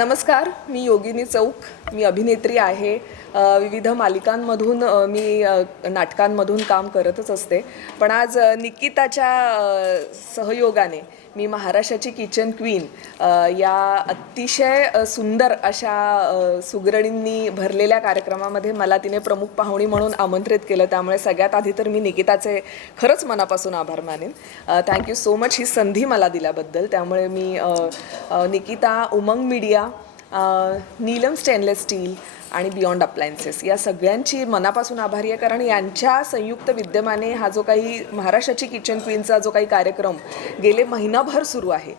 नमस्कार, मी योगिनी चौक. मी अभिनेत्री आहे. विविध मालिकांमधून मी नाटकांमधून काम करतच असते. पण आज निकिताच्या सहयोगाने मी महाराष्ट्राची किचन क्वीन या अतिशय सुंदर अशा सुगरणींनी भरलेल्या कार्यक्रमामध्ये मला तिने प्रमुख पाहुणी म्हणून आमंत्रित केलं. त्यामुळे सगळ्यात आधी तर मी निकिताचे खरंच मनापासून आभार मानेन. थँक्यू सो मच ही संधी मला दिल्याबद्दल. त्यामुळे मी निकिता, उमंग मीडिया, नीलम स्टेनलेस स्टील आणि बियॉन्ड अप्लायन्सेस या सगळ्यांची मनापासून आभारी आहे. कारण यांच्या संयुक्त विद्यमाने हा जो काही महाराष्ट्राची किचन क्वीनचा जो काही कार्यक्रम गेले महिनाभर सुरू आहे.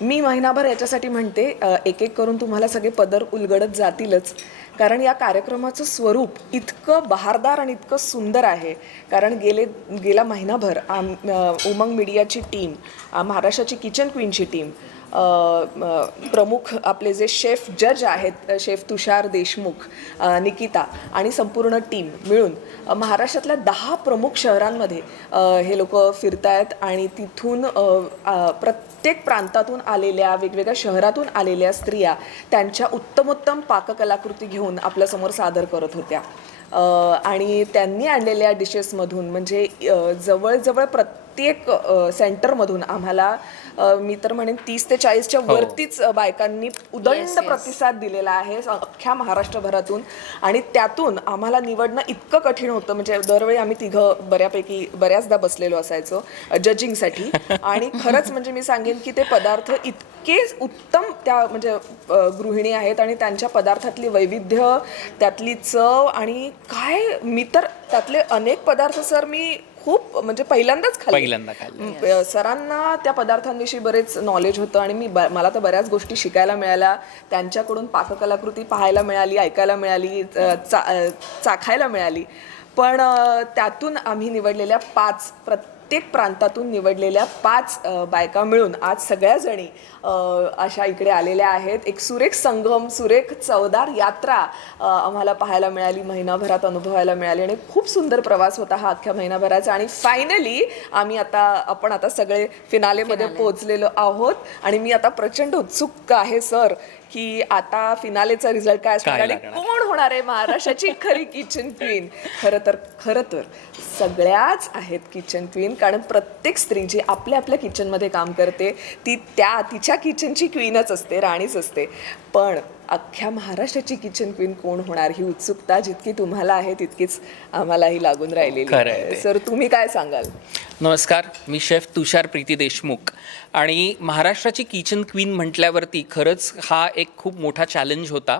मी महिनाभर याच्यासाठी म्हणते, एक एक करून तुम्हाला सगळे पदर उलगडत जातीलच. कारण या कार्यक्रमाचं स्वरूप इतकं बहारदार आणि इतकं सुंदर आहे. कारण गेला महिनाभर उमंग मीडियाची टीम, महाराष्ट्राची किचन क्वीनची टीम, प्रमुख आपले जे शेफ जज आहेत, शेफ तुषार देशमुख, निकिता आणि संपूर्ण टीम मिळून महाराष्ट्रातल्या 10 प्रमुख शहरांमध्ये हे लोक फिरतायत आणि तिथून प्रत्येक प्रांतातून आलेल्या, वेगवेगळ्या शहरातून आलेल्या स्त्रिया त्यांच्या उत्तमोत्तम पाककलाकृती घेऊन आपल्यासमोर सादर करत होत्या. आणि त्यांनी आणलेल्या डिशेसमधून म्हणजे जवळजवळ प्रत्येक सेंटरमधून आम्हाला, मी तर म्हणेन 30 ते 40च्या वरतीच बायकांनी उदंड प्रतिसाद दिलेला आहे अख्ख्या महाराष्ट्रभरातून. आणि त्यातून आम्हाला निवडणं इतकं कठीण होतं. म्हणजे दरवेळी आम्ही तिघं बऱ्याचदा बसलेलो असायचो जजिंगसाठी. आणि खरंच म्हणजे मी सांगेन की ते पदार्थ इतके उत्तम त्या म्हणजे गृहिणी आहेत आणि त्यांच्या पदार्थातली वैविध्य, त्यातली चव आणि काय, मी तर त्यातले अनेक पदार्थ सर मी खूप म्हणजे पहिल्यांदाच खाल्ले. सरांना त्या पदार्थांविषयी बरेच नॉलेज होतं आणि मला तर बऱ्याच गोष्टी शिकायला मिळाल्या. त्यांच्याकडून पाककलाकृती पाहायला मिळाली, ऐकायला मिळाली, चाखायला मिळाली. पण त्यातून आम्ही निवडलेल्या 5 प्रत्येक प्रांतातून निवडलेल्या 5 बायका मिळून आज सगळ्याजणी अशा इकडे आलेल्या आहेत. एक सुरेख संगम, सुरेख चवदार यात्रा आम्हाला पाहायला मिळाली, महिनाभरात अनुभवायला मिळाली. आणि खूप सुंदर प्रवास होता हा अख्ख्या महिनाभराचा. आणि फायनली आपण आता सगळे फिनालेमध्ये पोहोचलेलो आहोत. आणि मी आता प्रचंड उत्सुक आहे सर की आता फिनालेचा रिझल्ट काय असणार आणि कोण होणार आहे महाराष्ट्राची खरी किचन क्वीन. खरं तर सगळ्याच आहेत किचन क्वीन. कारण प्रत्येक स्त्री जी आपल्या आपल्या किचनमध्ये काम करते ती तिच्या किचनची क्वीनच असते, राणीच असते. पण अख्ख्या महाराष्ट्राची किचन क्वीन कोण होणार ही उत्सुकता जितकी तुम्हाला आहे तितकीच आम्हालाही लागून राहिलेली आहे. सर तुम्ही काय सांगाल? नमस्कार, मी शेफ तुषार प्रीती देशमुख. आणि महाराष्ट्राची किचन क्वीन म्हटल्यावरती खरंच हा एक खूप मोठा चॅलेंज होता.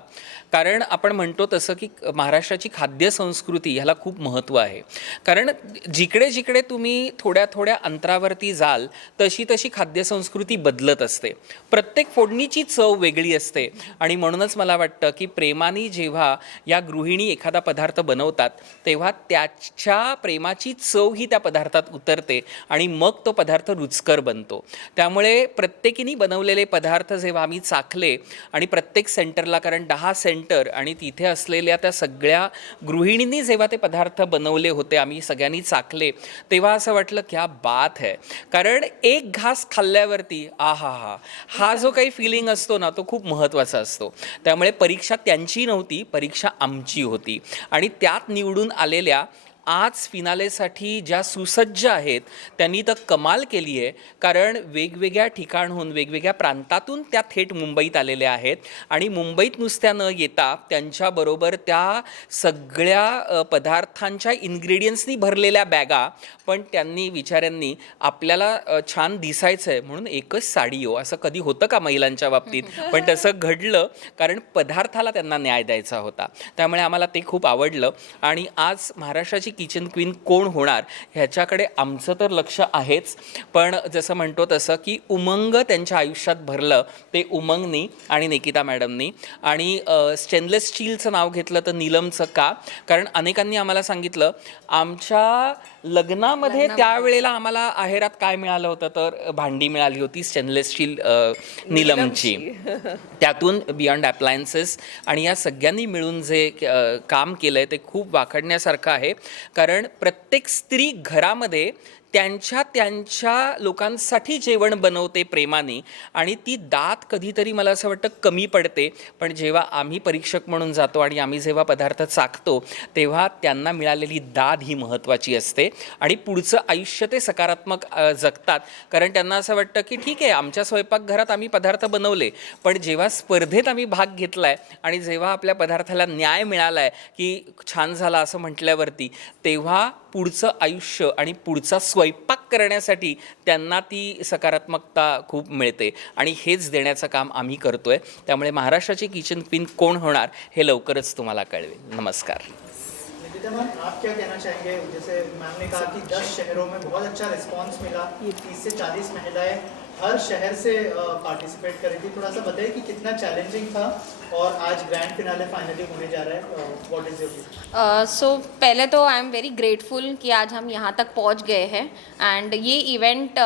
कारण आपण म्हणतो तसं की महाराष्ट्राची खाद्य संस्कृती ह्याला खूप महत्त्व आहे. कारण जिकडे जिकडे तुम्ही थोड्या थोड्या अंतरावरती जाल तशी तशी खाद्य संस्कृती बदलत असते. प्रत्येक फोडणीची चव वेगळी असते. आणि म्हणूनच मला वाटतं की प्रेमाने जेव्हा या गृहिणी एखादा पदार्थ बनवतात तेव्हा त्याच्या प्रेमाची चव ही त्या पदार्थात उतरते आणि मग तो पदार्थ रुचकर बनतो. त्यामुळे प्रत्येकीने बनवलेले पदार्थ जेव्हा आम्ही चाखले आणि प्रत्येक सेंटरला, कारण 10 सेंटर आणि तिथे असलेल्या त्या सगळ्या गृहिणींनी जेव्हा ते पदार्थ बनवले होते, आम्ही सगळ्यांनी चाखले, तेव्हा असं वाटलं क्या बात है. कारण एक घास खाल्ल्यावरती हा जो काही फिलिंग असतो ना तो खूप महत्त्वाचा असतो. त्यामुळे परीक्षा त्यांची नव्हती, परीक्षा आमची होती. आणि त्यात निवडून आलेल्या आज फिनालेसाठी ज्या सुसज्ज आहेत त्यांनी तर कमाल केली आहे. कारण वेगवेगळ्या ठिकाणहून, वेगवेगळ्या प्रांतातून त्या थेट मुंबईत आलेल्या आहेत. आणि मुंबईत नुसत्या न येता त्यांच्याबरोबर त्या सगळ्या पदार्थांच्या इन्ग्रेडियंट्सनी भरलेल्या बॅगा. पण त्यांनी विचाऱ्यांनी आपल्याला छान दिसायचं आहे म्हणून एकच साडी हो, असं कधी होतं का महिलांच्या बाबतीत? पण तसं घडलं कारण पदार्थाला त्यांना न्याय द्यायचा होता. त्यामुळे आम्हाला ते खूप आवडलं. आणि आज महाराष्ट्राची किचन क्वीन कोण होणार ह्याच्याकडे आमचं तर लक्ष आहेच. पण जसं म्हणतो तसं की उमंग त्यांच्या आयुष्यात भरलं ते उमंगनी आणि निकिता मॅडमनी. आणि स्टेनलेस स्टीलचं नाव घेतलं तर नीलमचं का? कारण अनेकांनी आम्हाला सांगितलं आमच्या लग्नामध्ये त्यावेळेला आम्हाला आहेरात काय मिळालं होतं तर भांडी मिळाली होती स्टेनलेस स्टील नीलमची. त्यातून बियॉन्ड अप्लायन्सेस आणि या सगळ्यांनी मिळून जे काम केलं आहे ते खूप वाखाणण्यासारखं आहे. कारण प्रत्येक स्त्री घरामध्ये त्यांच्या लोकांसाठी जेवण बनवते प्रेमाने आणि ती दात कधीतरी मला असं वाटतं कमी पडते. पण जेव्हा आम्ही परीक्षक म्हणून जातो आणि आम्ही जेव्हा पदार्थ चाखतो तेव्हा त्यांना मिळालेली दाद ही महत्त्वाची असते आणि पुढचं आयुष्य ते सकारात्मक जगतात. कारण त्यांना असं वाटतं की ठीक आहे, आमच्या स्वयंपाकघरात आम्ही पदार्थ बनवले, पण जेव्हा स्पर्धेत आम्ही भाग घेतला आहे आणि जेव्हा आपल्या पदार्थाला न्याय मिळाला आहे की छान झाला असं म्हटल्यावरती, तेव्हा पुढचं आयुष्य आणि पुढचा स्वयंपाक करण्यासाठी त्यांना ती सकारात्मकता खूप मिळते आणि हेच देण्याचं काम आम्ही करतोय. त्यामुळे महाराष्ट्राची किचन क्वीन कोण होणार हे लवकरच तुम्हाला कळवेल. नमस्कार. निकिता मैम, आप क्या कहना चाहेंगे? जैसे मैम ने कहा कि 10 शहरों में बहुत अच्छा रिस्पांस मिला, 30 से 40 महिलाएं हर शहर से पार्टिसिपेट करी थी. थोड़ा सा बताइए कि कितना चैलेंजिंग था और आज ग्रैंड फिनाले फाइनली होने जा रहा है. What is your view? So पहले तो आई एम वेरी ग्रेटफुल कि आज हम यहाँ तक पहुँच गए हैं. एंड ये इवेंट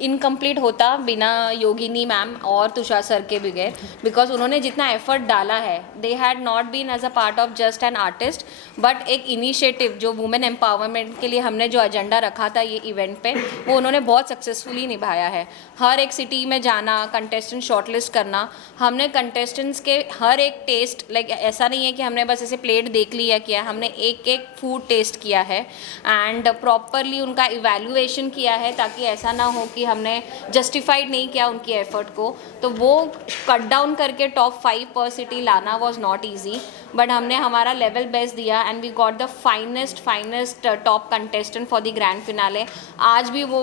इनकम्प्लीट होता बिना योगिनी मैम और तुषार सर के बगैर, बिकॉज उन्होंने जितना एफर्ट डाला है, they had not been as a part of just an artist, but एक इनिशिएटिव जो वुमेन एम्पावरमेंट के लिए हमने जो एजेंडा रखा था ये इवेंट पे, वो उन्होंने बहुत सक्सेसफुली निभाया है. हर एक सिटी में जाना, कंटेस्टेंट शॉर्टलिस्ट करना, हमने कंटेस्टेंट्स के हर एक टेस्ट, लाइक ऐसा नहीं है कि हमने बस ऐसे प्लेट देख लिया किया, हमने एक एक फूड टेस्ट किया है एंड प्रॉपरली उनका इवैल्यूएशन किया है, ताकि ऐसा ना हो कि हमने जस्टिफाइड नहीं किया उनकी एफर्ट को. तो वो कट डाउन करके टॉप 5 पर सिटी लाना वॉज नॉट ईजी, बट हमने हमारा लेवल बेस्ट दिया and we got the finest top contestant for the grand finale. आज भी वो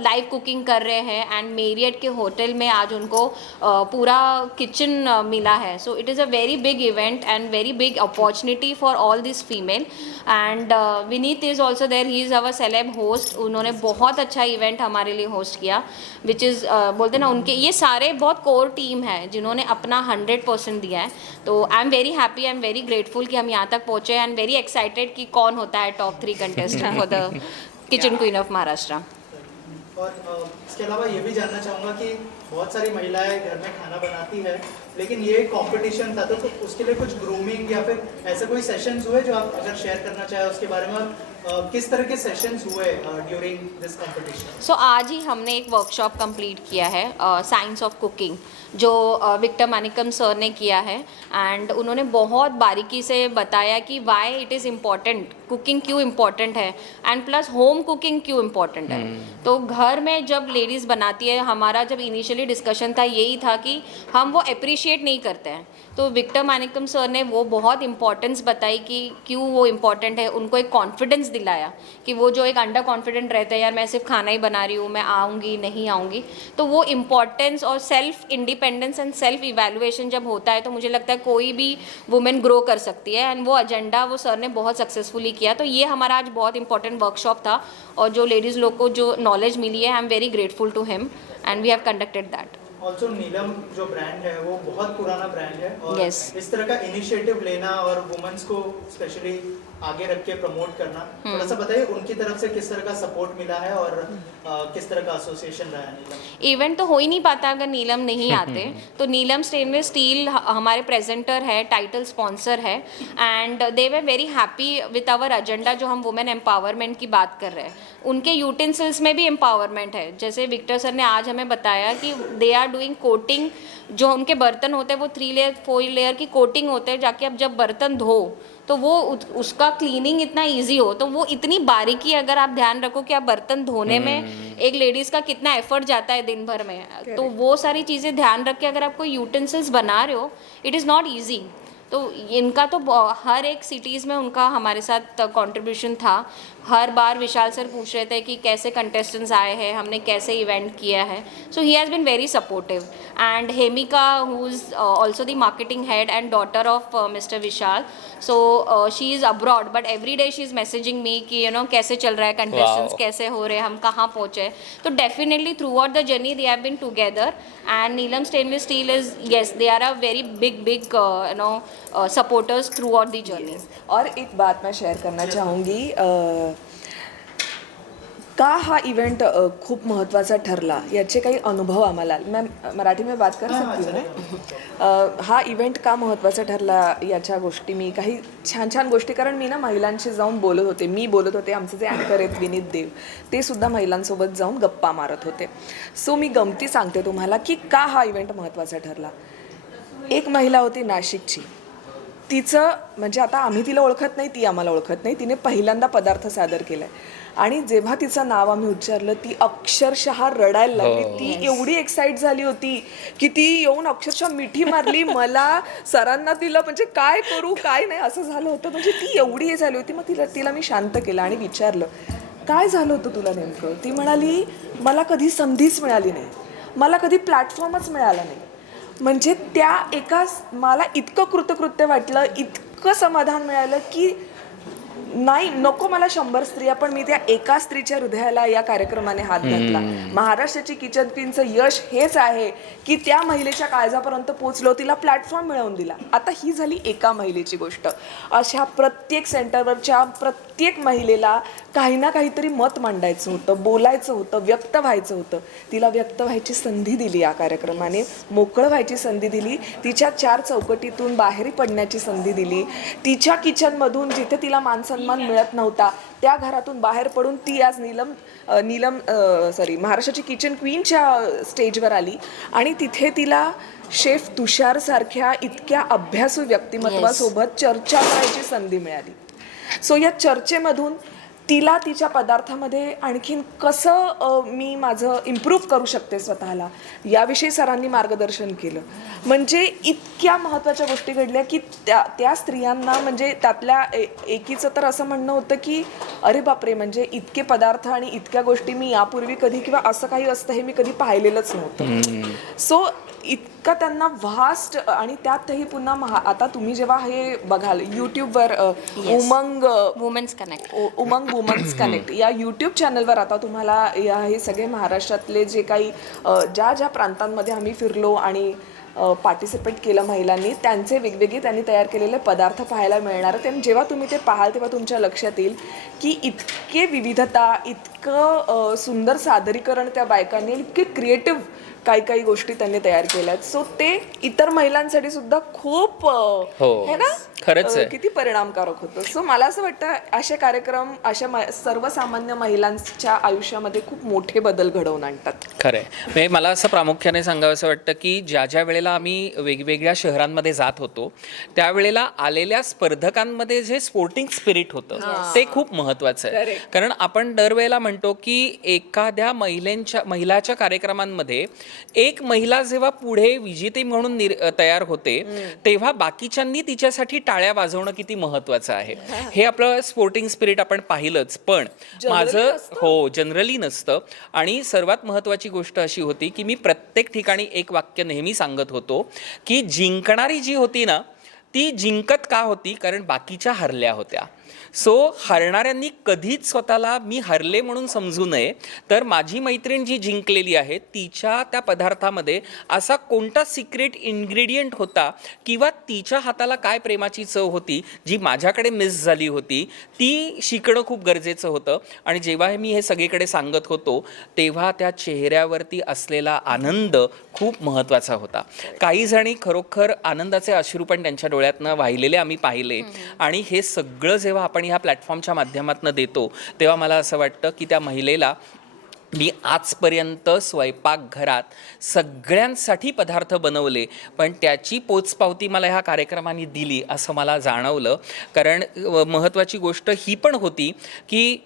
लाइव कुकिंग कर रहे हैं एंड मेरियट के होटल में आज उनको पूरा किचन मिला है. So it is a very big event and very big opportunity for all this female. And Vineet is also there, he is our celeb host. उन्होंने बहुत अच्छा इवेंट हमारे लिए होस्ट किया, विच इज़ बोलते ना, उनके ये सारे बहुत कोर टीम है जिन्होंने अपना 100% दिया है. तो आई am very happy, I am very grateful कि हम यहाँ तक पहुँचे एंड वेरी एक्साइटेड कि कौन होता है top 3 contestant for the kitchen queen of Maharashtra. और इसके अलावा ये भी जानना चाहूँगा कि बहुत सारी महिलाएं घर में खाना बनाती है, लेकिन ये कंपटीशन था, तो उसके लिए कुछ ग्रूमिंग या फिर ऐसे कोई सेशंस हुए जो आप अगर शेयर करना चाहें उसके बारे में, और किस तरह के सेशंस हुए ड्यूरिंग दिस कंपटीशन? सो आज ही हमने एक वर्कशॉप कंप्लीट किया है, साइंस ऑफ कुकिंग, जो विक्टर मानिकम सर ने किया है. एंड उन्होंने बहुत बारीकी से बताया कि why it is important, cooking क्यों इम्पॉर्टेंट है एंड प्लस होम कुकिंग क्यों इम्पॉर्टेंट है. तो घर में जब लेडीज़ बनाती है, हमारा जब इनिशियली डिस्कशन था यही था कि हम वो अप्रिशिएट नहीं करते हैं. तो विक्टर मानिकम सर ने वो बहुत इंपॉर्टेंस बताई कि क्यों वो इम्पॉर्टेंट है. उनको एक कॉन्फिडेंस दिलाया कि वो जो एक अंडर कॉन्फिडेंट रहते हैं, यार मैं सिर्फ खाना ही बना रही हूँ, मैं आऊँगी नहीं आऊँगी. तो वो इम्पॉर्टेंस और self independence end self evaluation जब होता है, तो मुझे लगता है कोई भी वुमेन ग्रो कर सकती है. एंड वो एजेंडा वो सर ने बहुत सक्सेसफुली किया. तो ये हमारा आज बहुत इंपॉर्टेंट वर्कशॉप था और जो लेडीज़ लोग को जो नॉलेज मिली है, I am very grateful to him and we have conducted that. Also Neelam जो ब्रांड है वो बहुत पुराना ब्रांड है, और Yes. इस तरह का इनिशिएटिव लेना और वुमेन्स को स्पेशली आगे रख के प्रमोट करना, थोड़ा सा बताइए उनकी तरफ से किस तरह का सपोर्ट मिला है और किस तरह का एसोसिएशन रहा है नीलम? इवेंट तो हो ही नहीं पाता अगर नीलम नहीं आते. तो नीलम स्टेनलेस स्टील हमारे प्रेजेंटर है, टाइटल स्पॉन्सर है and they were very happy with our agenda. जो हम वुमेन एम्पावरमेंट की बात कर रहे हैं, उनके यूटेंसिल्स में भी एम्पावरमेंट है. जैसे विक्टर सर ने आज हमें बताया कि दे आर डूइंग कोटिंग. जो उनके बर्तन होते हैं वो 3 लेयर 4 लेयर की कोटिंग होते हैं, जाके आप जब बर्तन धो तो वो उसका क्लीनिंग इतना इजी हो. तो वो इतनी बारीकी, अगर आप ध्यान रखो कि आप बर्तन धोने में एक लेडीज़ का कितना एफर्ट जाता है दिन भर में, तो वो सारी चीज़ें ध्यान रख के अगर आप कोई यूटेंसिल्स बना रहे हो, इट इज़ नॉट ईजी. तो इनका तो हर एक सिटीज़ में उनका हमारे साथ कंट्रीब्यूशन था. हर बार विशाल सर पूछ रहे थे कि कैसे कंटेस्टेंट्स आए हैं, हमने कैसे इवेंट किया है. So he has been very supportive. And Hemika, who is also the marketing head and daughter of mister Vishal, so she is abroad, but every day she is messaging me कि कैसे चल रहा है, कंटेस्टेंट्स Wow. कैसे हो रहे हैं, हम कहाँ पहुँचे. तो definitely throughout the journey they have been together. And Neelam stainless steel is, yes, they are a very big supporters throughout the journey. और एक बात मैं शेयर करना चाहूँगी, का हा इव्हेंट खूप महत्त्वाचा ठरला याचे काही अनुभव आम्हाला मॅम मराठी में बात कर सकती हूँ हा इव्हेंट का महत्त्वाचा ठरला याच्या गोष्टी मी काही छान छान गोष्टी कारण मी ना महिलांशी जाऊन बोलत होते मी बोलत होते आमचे जे अँकर आहेत विनीत देव ते सुद्धा महिलांसोबत जाऊन गप्पा मारत होते सो मी गमती सांगते तुम्हाला की का हा इव्हेंट महत्त्वाचा ठरला एक महिला होती नाशिकची तिचं म्हणजे आता आम्ही तिला ओळखत नाही ती आम्हाला ओळखत नाही तिने पहिल्यांदा पदार्थ सादर केलाय आणि जेव्हा तिचं नाव आम्ही उच्चारलं ती अक्षरशः रडायला लागली ती एवढी एक्साइट झाली होती की ती येऊन अक्षरशः मिठी मारली मला सरांना तिला म्हणजे काय करू काय नाही असं झालं होतं म्हणजे ती एवढी हे झाली होती मग तिला मी शांत केलं आणि विचारलं काय झालं होतं तुला नेमकं ती म्हणाली मला कधी संधीच मिळाली नाही मला कधी प्लॅटफॉर्मच मिळाला नाही म्हणजे त्या एका मला इतकं कृतकृत्य वाटलं इतकं समाधान मिळालं की नाही नको मला 100 स्त्रिया पण मी त्या एका स्त्रीच्या हृदयाला या कार्यक्रमाने हात घातला महाराष्ट्राची किचन क्वीनचं यश हेच आहे की त्या महिलेच्या काळजापर्यंत पोहोचलो तिला प्लॅटफॉर्म मिळवून दिला आता ही झाली एका महिलेची गोष्ट अशा प्रत्येक सेंटरवरच्या प्रत्येक महिलेला काही ना काहीतरी मत मांडायचं होतं बोलायचं होतं व्यक्त व्हायचं होतं तिला व्यक्त व्हायची संधी दिली या कार्यक्रमाने मोकळं व्हायची संधी दिली तिच्या 4 चौकटीतून बाहेर पडण्याची संधी दिली तिच्या किचनमधून जिथे तिला मानसन्मान मिळत नव्हता त्या घरातून बाहेर पडून ती आज महाराष्ट्राची किचन क्वीनच्या स्टेजवर आली आणि तिथे तिला शेफ तुषार सारख्या इतक्या अभ्यासू व्यक्तिमत्वासोबत चर्चा करायची संधी मिळाली सो या चर्चेमधून तिला तिच्या पदार्थामध्ये आणखीन कसं मी माझं इम्प्रूव्ह करू शकते स्वतःला याविषयी सरांनी मार्गदर्शन केलं म्हणजे इतक्या महत्त्वाच्या गोष्टी घडल्या की त्या स्त्रियांना म्हणजे त्यातल्या एकीचं तर असं म्हणणं होतं की अरे बापरे म्हणजे इतके पदार्थ आणि इतक्या गोष्टी मी यापूर्वी कधी किंवा असं काही असतं हे मी कधी पाहिलेलंच नव्हतं सो इतका त्यांना व्हास्ट आणि त्यातही पुन्हा आता तुम्ही जेव्हा हे बघाल यूट्यूबवर उमंग वुमन्स कनेक्ट या यूट्यूब चॅनलवर आता तुम्हाला हे सगळे महाराष्ट्रातले जे काही ज्या प्रांतांमध्ये आम्ही फिरलो आणि पार्टिसिपेट केलं महिलांनी त्यांचे वेगवेगळे त्यांनी तयार केलेले पदार्थ पाहायला मिळणार आणि जेव्हा तुम्ही ते पाहाल तेव्हा तुमच्या लक्षात येईल की इतके विविधता इतकं सुंदर सादरीकरण त्या बायकांनी इतके क्रिएटिव्ह काही गोष्टी त्यांनी तयार केल्यात सो ते इतर महिलांसाठी सुद्धा खूप है ना खरंच किती परिणामकारक होतं सो मला असं वाटतं असे कार्यक्रम अशा सर्वसामान्य महिलांच्या आयुष्यामध्ये खूप मोठे बदल घडवून आणतात खरंय म्हणजे मला असं प्रामुख्याने सांगावं असं वाटतं की ज्या वेळेला आम्ही वेगवेगळ्या शहरांमध्ये जात होतो त्यावेळेला आलेल्या स्पर्धकांमध्ये जे स्पोर्टिंग स्पिरिट होतं ते खूप महत्त्वाचं आहे कारण आपण दरवेळेला म्हणतो की एखाद्या महिलाच्या कार्यक्रमांमध्ये एक महिला जेव्हा पुढे विजेती म्हणून तयार होते तेव्हा बाकीच्यांनी तिच्यासाठी टाळ्या वाजवणं किती महत्त्वाचं आहे हे आपलं स्पोर्टिंग स्पिरिट आपण पाहिलंच पण माझं जनरली नसतं आणि सर्वात महत्त्वाची गोष्ट अशी होती की मी प्रत्येक ठिकाणी एक वाक्य नेहमी सांगत होतो की जिंकणारी जी होती ना ती जिंकत का होती कारण बाकीच्या हरल्या होत्या सो हरणाऱ्यांनी कधीच स्वतःला मी हरले म्हणून समजू नये तर माझी मैत्रीण जी जिंकलेली आहे तिच्या त्या पदार्थामध्ये असा कोणता सिक्रेट इन्ग्रेडियंट होता किंवा तिच्या हाताला काय प्रेमाची चव होती जी माझ्याकडे मिस झाली होती ती शिकणं खूप गरजेचं होतं आणि जेव्हा मी हे सगळीकडे सांगत होतो तेव्हा त्या चेहऱ्यावरती असलेला आनंद खूप महत्त्वाचा होता काही जणी खरोखर आनंदाचे अश्रू पण त्यांच्या डोळ्यातनं वाहिलेले आम्ही पाहिले आणि हे सगळं जेव्हा आपण ह्या प्लॅटफॉर्मच्या माध्यमातून देतो तेव्हा मला असं वाटतं की त्या महिलेला मी आजपर्यंत स्वयंपाकघरात सगळ्यांसाठी पदार्थ बनवले पण त्याची पोचपावती मला ह्या कार्यक्रमाने दिली असं मला जाणवलं कारण महत्त्वाची गोष्ट ही पण होती की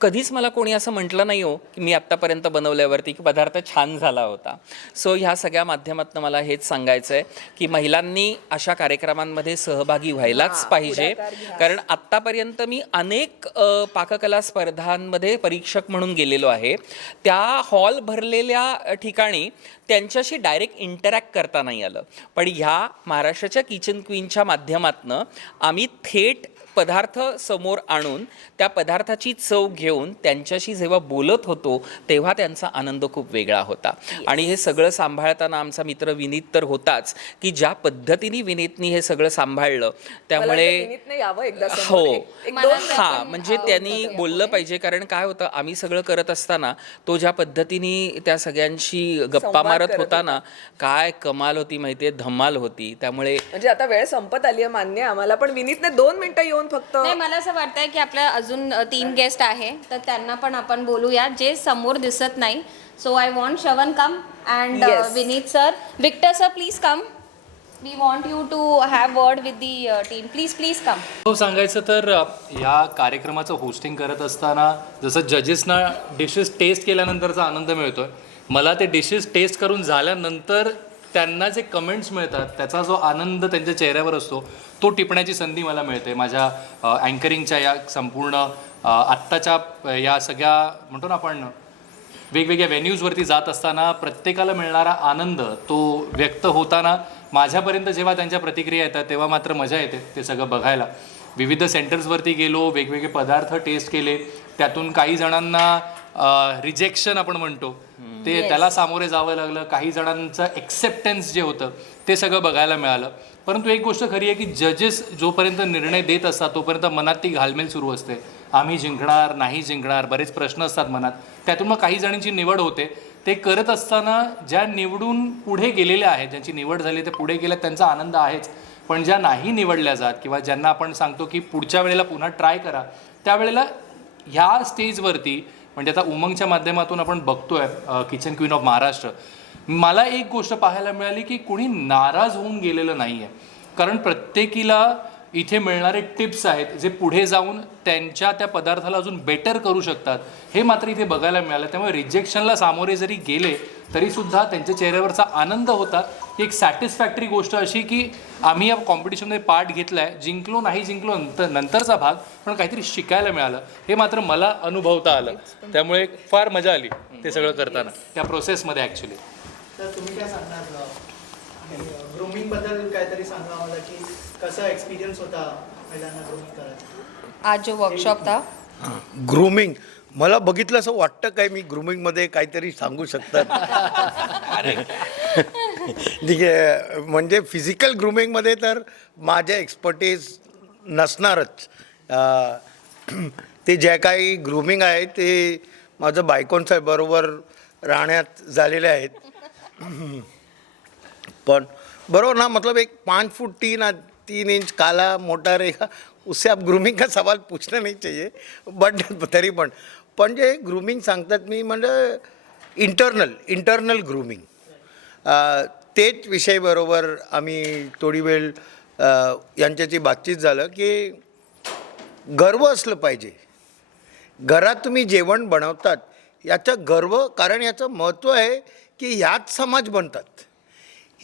कधीच मला कोणी असं म्हटलं नाही हो की मी आत्तापर्यंत बनवल्यावरती की पदार्थ छान झाला होता सो ह्या सगळ्या माध्यमातून मला हेच सांगायचं आहे की महिलांनी अशा कार्यक्रमांमध्ये सहभागी व्हायलाच पाहिजे कारण आत्तापर्यंत मी अनेक पाककला स्पर्धांमध्ये परीक्षक म्हणून गेलेलो आहे त्या हॉल भरलेल्या ठिकाणी त्यांच्याशी डायरेक्ट इंटरॅक्ट करता नाही आलं पण ह्या महाराष्ट्राच्या किचन क्वीनच्या माध्यमातून आम्ही थेट पदार्थ समोर आणून त्या पदार्थाची चव घेऊन त्यांच्याशी जेव्हा बोलत होतो तेव्हा त्यांचा आनंद खूप वेगळा होता. आणि हे सगळं सांभाळताना आमचा मित्र विनीत तर होताच, की ज्या पद्धतीने विनीतनी हे सगळं सांभाळलं त्यामुळे विनीतने यावं एकदा समोर. हो एक दोन हा म्हणजे त्यांनी बोललं पाहिजे. कारण काय होतं, आम्ही सगळं करत असताना तो ज्या पद्धतीने त्या सगळ्यांशी गप्पा संवाद मारत करत होता ना, काय कमाल होती माहितीये, धमाल होती. त्यामुळे म्हणजे आता वेळ संपत आली आहे मान्य आहे आम्हाला, पण विनीतने 2 मिनिटं येऊन फक्त नाही, मला असं वाटतंय की आपल्या अजून 3 गेस्ट आहे, तर त्यांना पण आपण बोलूया जे समोर दिसत नाही. So I want Shravan come and Yes. Vineet sir. Victor sir please come. We want you to have word with the team. Please come. हो, सांगायचं तर या कार्यक्रमाचं होस्टिंग करत असताना जसं जजेसना डिशेस टेस्ट केल्यानंतरचा आनंद मिळतोय, मला ते डिशेस टेस्ट करून झाल्यानंतर त्यांना जे कमेंट्स मिळतात त्याचा जो आनंद त्यांच्या चेहऱ्यावर असतो तो टिपण्याची संधी मला मिळते. माझ्या अँकरिंगच्या या संपूर्ण आत्ताच्या या सगळ्या म्हणतो ना आपण वेगवेगळ्या व्हेन्यूजवरती जात असताना प्रत्येकाला मिळणारा आनंद तो व्यक्त होताना माझ्यापर्यंत जेव्हा त्यांच्या प्रतिक्रिया येतात तेव्हा मात्र मजा येते ते सगळं बघायला. विविध सेंटर्सवरती गेलो, वेगवेगळे पदार्थ टेस्ट केले, त्यातून काही जणांना रिजेक्शन आपण म्हणतो ते त्याला सामोरे जावं लागलं, काही जणांचं एक्सेप्टन्स जे होतं ते सगळं बघायला मिळालं. परंतु एक गोष्ट खरी आहे की जजेस जोपर्यंत निर्णय देत असतात तोपर्यंत मनात ती घालमेल सुरू असते. आम्ही जिंकणार नाही जिंकणार, बरेच प्रश्न असतात मनात. त्यातून मग काही जणांची निवड होते. ते करत असताना ज्या निवडून पुढे गेलेल्या आहेत, ज्यांची निवड झाली ते पुढे गेल्या, त्यांचा आनंद आहेच. पण ज्या नाही निवडल्या जात किंवा ज्यांना आपण सांगतो की पुढच्या वेळेला पुन्हा ट्राय करा, त्यावेळेला ह्या स्टेजवरती म्हणजे आता उमंगच्या माध्यमातून आपण बघतोय किचन क्वीन ऑफ महाराष्ट्र, मला एक गोष्ट पाहायला मिळाली की कोणी नाराज होऊन गेलेलं नाही आहे. कारण प्रत्येकीला इथे मिळणारे टिप्स आहेत जे पुढे जाऊन त्यांच्या त्या पदार्थाला अजून बेटर करू शकतात, हे मात्र इथे बघायला मिळालं. त्यामुळे रिजेक्शनला सामोरे जरी गेले तरीसुद्धा त्यांच्या चेहऱ्यावरचा आनंद होता. ही एक सॅटिस्फॅक्टरी गोष्ट अशी की आम्ही या कॉम्पिटिशनमध्ये पार्ट घेतला आहे, जिंकलो नाही जिंकलो नंतरचा भाग, पण काहीतरी शिकायला मिळालं हे मात्र मला अनुभवता आलं. त्यामुळे फार मजा आली ते सगळं करताना त्या प्रोसेसमध्ये ॲक्च्युली. तर तुम्ही काय सांगणार ग्रूमिंग बद्दल काहीतरी सांगा मला की कसा एक्सपिरियन्स होता महिलांना ग्रूमिंग करायचा आज जो वर्कशॉप था ग्रूमिंग मला बघितलं असं वाटतं काय मी ग्रूमिंगमध्ये काहीतरी सांगू शकतात. ठीक आहे, म्हणजे फिजिकल ग्रूमिंगमध्ये तर माझ्या एक्सपर्टीज नसणारच. ते जे काही ग्रूमिंग आहे ते माझं बायकोंबरोबर राहण्यात झालेले आहेत. पण बरोबर ना, मतलब एक 5 फुट 3 इंच काला मोटा रहेगा, उससे आप ग्रूमिंग का सवाल पूछना नहीं चाहिए. बट तरी पण जे ग्रूमिंग सांगतात मी म्हणजे इंटरनल ग्रूमिंग, तेच विषय बरोबर आम्ही थोडी वेळ यांच्याची बातचीत झालं की गर्व असलं पाहिजे. घरात तुम्ही जेवण बनवतात याचं गर्व, कारण याचं महत्त्व आहे की ह्याच समाज बनतात.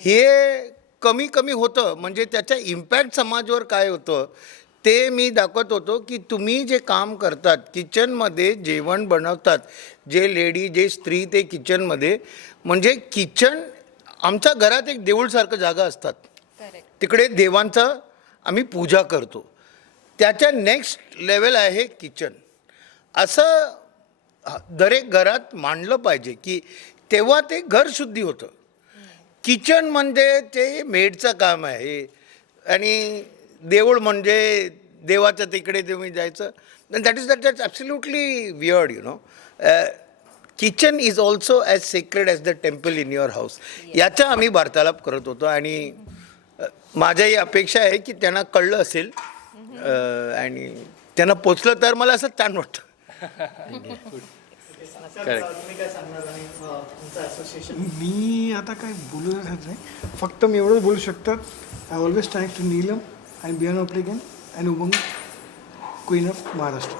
हे कमी होतं म्हणजे त्याचा इम्पॅक्ट समाजावर काय होतं ते मी दाखवत होतो की तुम्ही जे काम करतात किचनमध्ये जेवण बनवतात, जे लेडी जे स्त्री ते किचनमध्ये, म्हणजे किचन आमच्या घरात एक देऊळसारखं जागा असतात. तिकडे देवांचं आम्ही पूजा करतो. त्याच्या नेक्स्ट लेवल आहे किचन. असं दरेक घरात मांडलं पाहिजे की तेव्हा ते घर शुद्धी होतं. किचन म्हणजे ते मेडचं काम आहे आणि देऊळ म्हणजे देवाचं तिकडे तुम्ही जायचं. That's absolutely weird you know. Kitchen is also as sacred as the temple in your house. याचा आम्ही वार्तालाप करत होतो आणि माझ्याही अपेक्षा आहे की त्यांना कळलं असेल आणि त्यांना पोचलं तर मला असं छान वाटतं. तुम्ही काय सांगणार आणि तुमचं असोसिएशन? मी आता काय बोलू शकत नाही, फक्त मी एवढंच बोलू शकतो. I always thank to Neelam and बियानो अप्लिकन and Umang queen of Maharashtra.